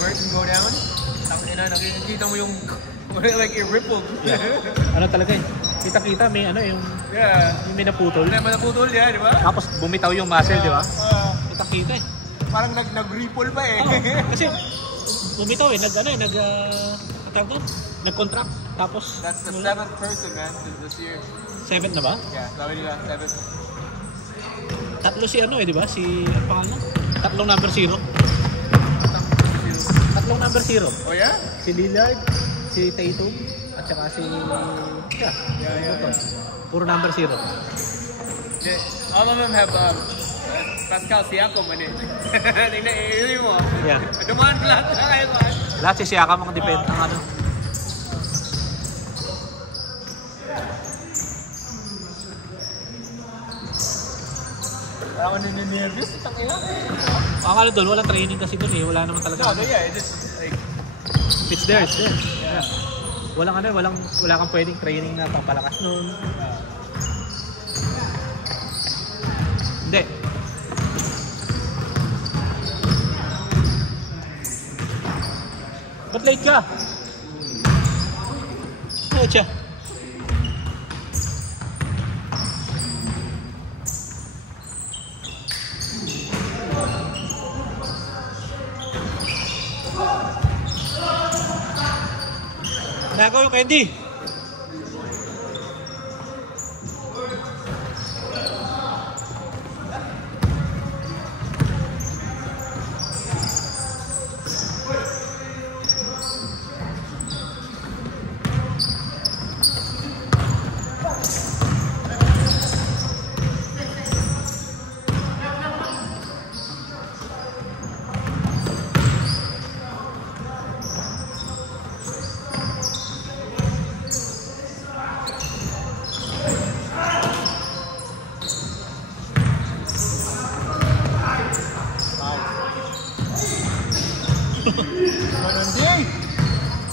divert and go down. Nakikita mo yung like it rippled. Yeah. Ano talaga eh. Kita-kita may ano yung may naputol. May naputol yan, di ba? Tapos bumitaw yung muscle, di ba? Kita-kita eh. Parang nag-ripple pa eh. Kasi bumitaw eh, nag-contract. Tapos that's the 7th person, man, this year. 7 na ba? Yeah, sabi nila 7th. Tatlo si ano eh, di ba? Si ano pangalan? Tatlong number 0. Tatlong number 0. Oh yeah? Si Lillard, si Tatum, at saka si Yeah. Puro number 0. All of them have Pascal Siakam in it. Tingnan, iuwi mo. Yeah. Dumaan lahat na kayo. Lahat si Siakam ang depend ang ano. Ako nininervous, itang ina. Ang ano doon, walang training kasi doon eh. Wala naman talaga. No, yeah, it's just like... It's there. Yeah. Wala kang pwedeng training na pampalakas noon. Hindi. Ba't late ka? Late siya. Nagaw yung candy.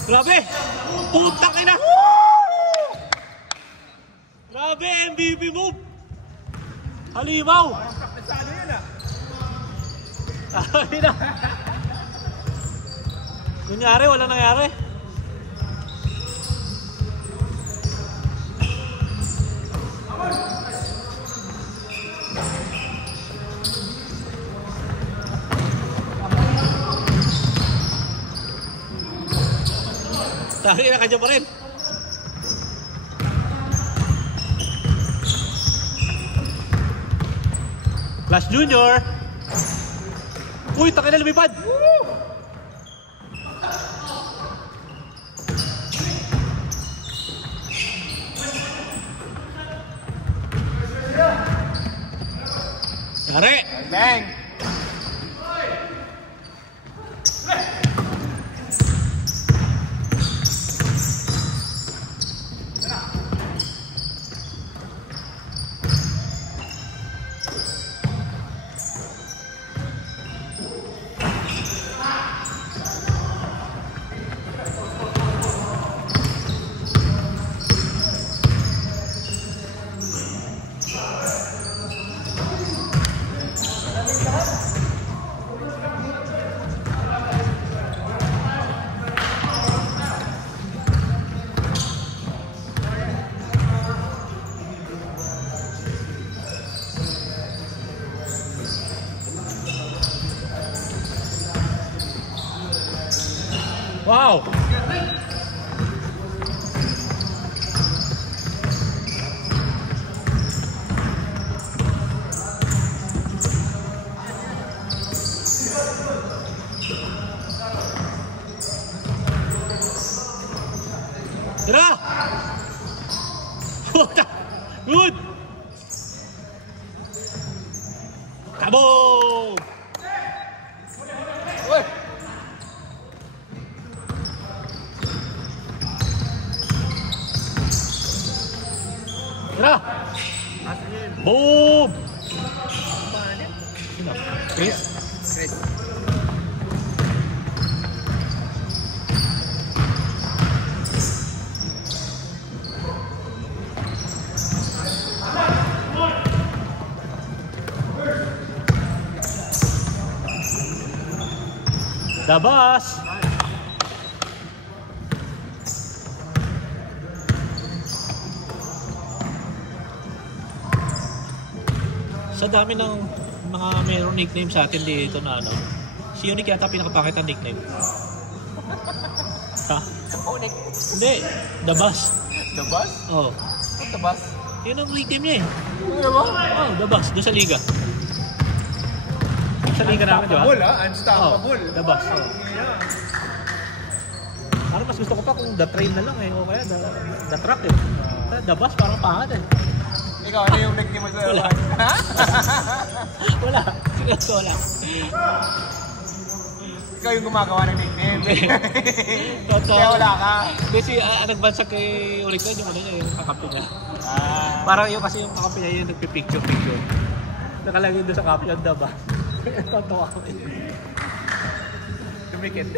Grabe! Putang ina! Grabe! MVP move! Halimaw! Ano yun ah? Ay na! Nangyari, wala nangyari. Tari na kanya pa rin. Flash Junior. Uy, takin na lumipad. Tari. Bang! Wow! Tira! Good! Kabog! Tira! Boom! Chris? Chris. Dabas! Sa dami ng mga mayroong nickname sa atin dito na ano. Si Unique yata pinakapakit ang nickname. Ha? Unique. Hindi, Dabas. The Bus? Oh. What the Bus? Yun ang nickname niya eh. Ano ba? Oh, Dabas, doon sa liga. Sa liga namin, di ba? Unstoppable, ha? Unstoppable. Oh, Dabas. Oh. Yeah. Parang mas gusto ko pa kung the train na lang eh. O kaya the truck eh. Dabas parang pangat eh. Ikaw, ano yung nickname mo sa Wala. Ha? Wala. Sigurado wala. Ikaw yung gumagawa ng nickname. Totoo. Kaya wala ka. Kasi nagbansag kay Ulican yung ano niya, yung kakampi niya. Ah. Parang yung kasi yung kakampi niya yung nagpipicture-picture. Nakalagay doon sa caption, Dabas. Totoo ako eh. Dumikit.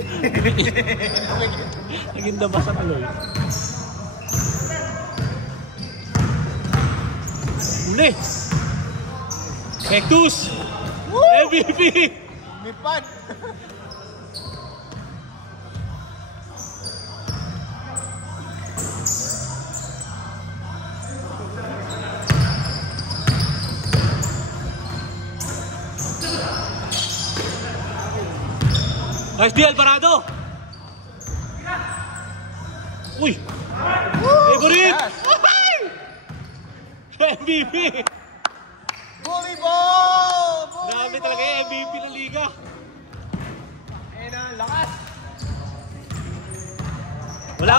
Naging Dabas ang aloy. Uli! Cactus! MVP! Mipad. Nice deal, Alvarado! Uy! Favorite! Yes. MVP! Bully ball! Grabe talaga yung MVP ng liga. Ayun ang lakas. Wala.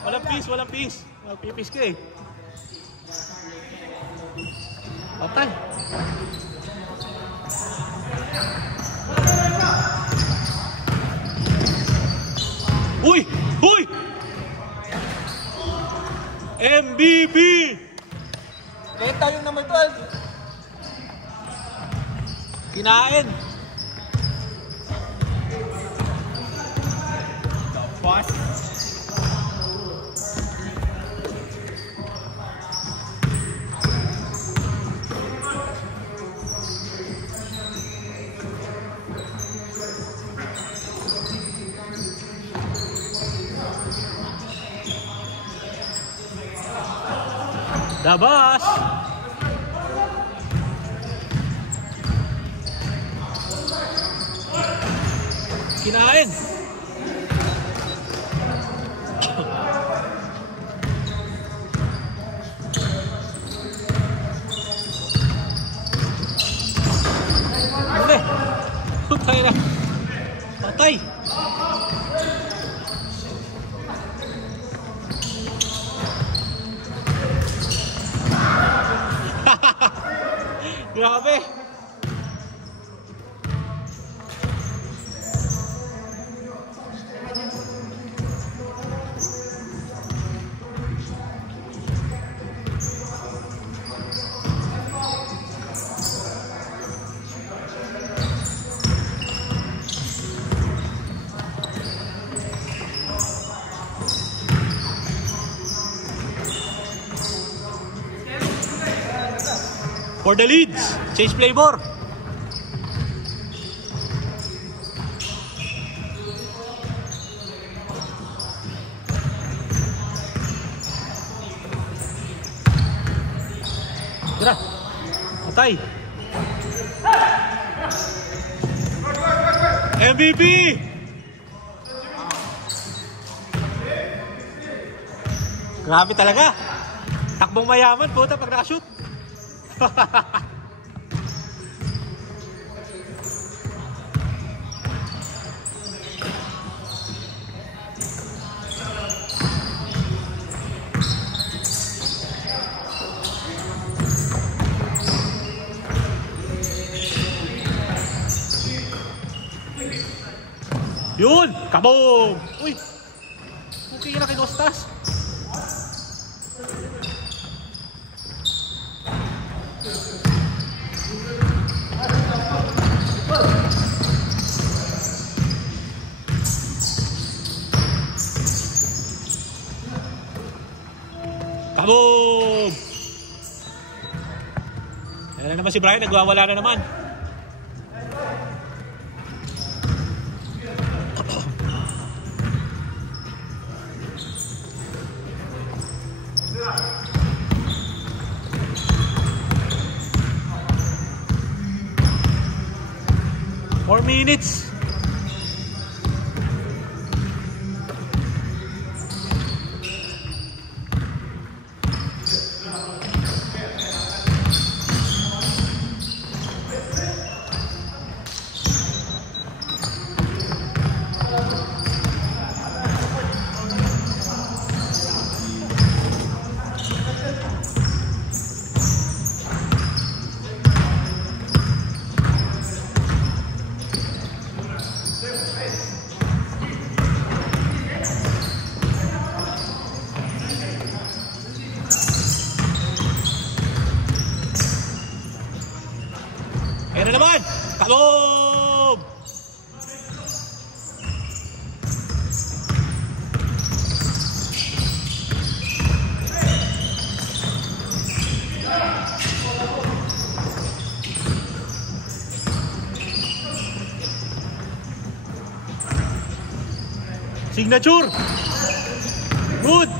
Walang peace. Magpipis ka eh. Patay. Uy! MVP! Kita yung number 12. Kinain. Boss. Dabas! Kinain! Muli! Putay na! Patay! Grabe! For the leads, change flavor. Tira. Patay. MVP. Grabe talaga. Takbong mayaman, puta pag nakashoot. Yun! Kaboom! Uy! Okay na kinustas. Kaboom! Ayan na naman si Brian, nagwawala na naman. More minutes. Ayan na naman! Kaboom! Signature! Good!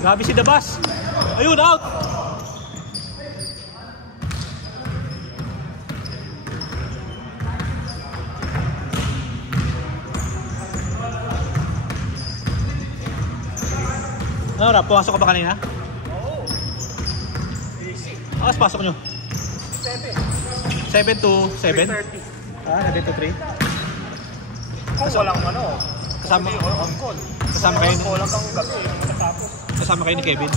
Grabe si Dabas. Ayun, out. Ano na, pumasok ka ba kanina? Oo. Akas pasok nyo? 7 to 7? 3:30. Ah, 7 to 3? Kung walang ano, Kasama, hindi on call. kasama kayo ni, Walang kang gabi, matatapos. kasama kayo ni Kevin?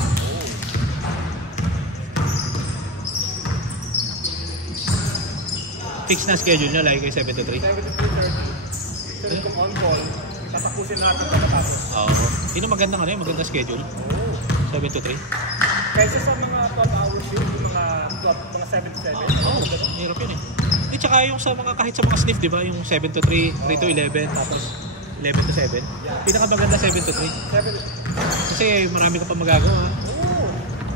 Fix na schedule nyo, lagi kayo 7 to 3? 7 to 3:30. Pero kung on call, tatapusin natin matatapos. Oo. Yun ang magandang ano, magandang schedule. 7 to 3? Kaysa sa mga 12 hours shift, yung mga 7 to 7. Oo, hirap yun eh. Di tsaka yung sa mga, kahit sa mga sniff, di ba? Yung 7 to 3, 3 to 11, tapos 11 to 7. Pinakamaganda 7 to 3. 7 to Kasi marami ka pa magagawa.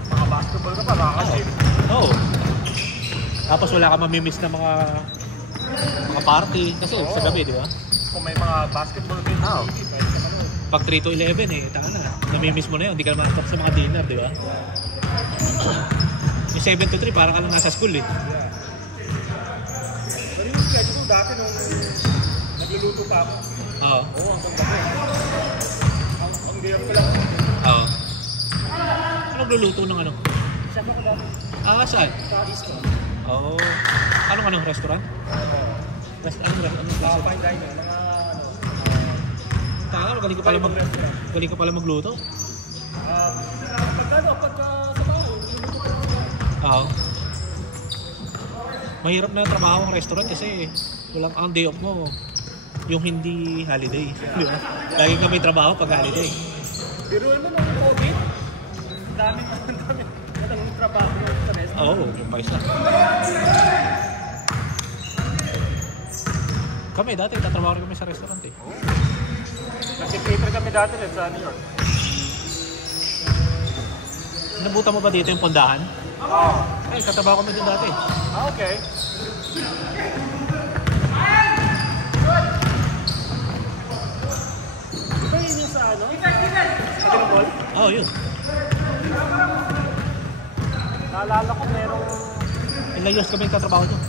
mga basketball ka pa, makakasave. Oo. Tapos wala ka mamimiss na mga party. Kasi sa gabi, di ba? Kung may mga basketball game sa TV, pwede ka manood. Pag 3 to 11 eh, taka na. Namimiss mo na yun, hindi ka naman sa mga dinner, di ba? Yung 7 to 3, parang ka lang nasa school eh. Pero yung schedule ko dati nung nagluluto pa ako. Oo. Oo, hanggang gabi. Ang hirap ko lang. Oo. Ano nagluluto ng ano? Chef ako dati. Ah, saan? Sa East. Oo. Anong restaurant? Anong restaurant? Fine dining. Mga ano. Taka, magaling ka pala magluto. Pagkano, pagka sa bahay, luluto ko lang. Oo. Mahirap na trabaho ng restaurant kasi walang ang day off mo yung hindi holiday. Di ba? Lagi ka may trabaho pag holiday. Biruin mo nung COVID, dami trabaho sa restaurant. Oo, kumpayos na. Kami dati, tatrabaho rin kami sa restaurant eh. Nag-cater kami dati rin sa New York. Nabutan mo ba dito yung pondahan? Oo. Ay, katrabaho kami din dati. Ah, okay. Di ba yun yung sa ano? Sa Ginamol? Oo, yun. Naalala ko merong Ilang years kami katrabaho doon.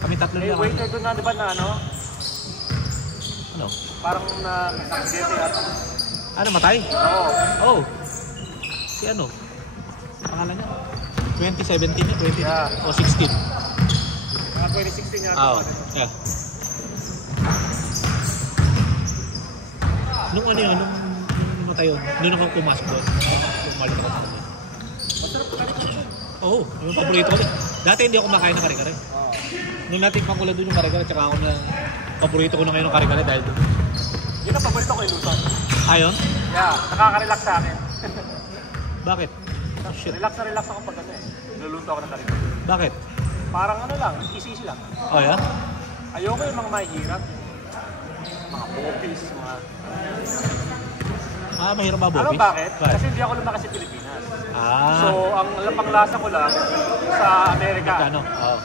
Kami tatlo may lang. waiter doon na, di ba na ano? Ano? Parang nakagete ata. Ano, matay? Oo. Oh. Si ano? Pangalan niya? 2017 niya? 20 Yeah. o 16? Mga 2016 yata. Oo. Yeah. Nung ano yun, nung matay yun, doon ako pumasok doon. Pumalit ako sa kanya. Masarap ka rin kasi. Oo, yung paborito ko din. Dati hindi ako kumakain ng kare-kare. Nung natikpan ko lang doon yung kare-kare, tsaka ako na paborito ko na ngayon ng kare-kare dahil doon. Yun ang paborito ko yung luto. Ayun? Yeah, nakaka-relax sa akin. Bakit? Oh, shit. Relax na relax ako pag ano eh. Niluluto ako ng karito. Bakit? Parang ano lang, easy lang. Oh, yeah? Ayoko yung mga mahirap. Mga popis, mga... Ah, mahirap ba, Bobby? Alam bakit? Kasi hindi ako lumaki sa Pilipinas. Ah. So, ang panglasa ko lang sa Amerika. Ano? Oo.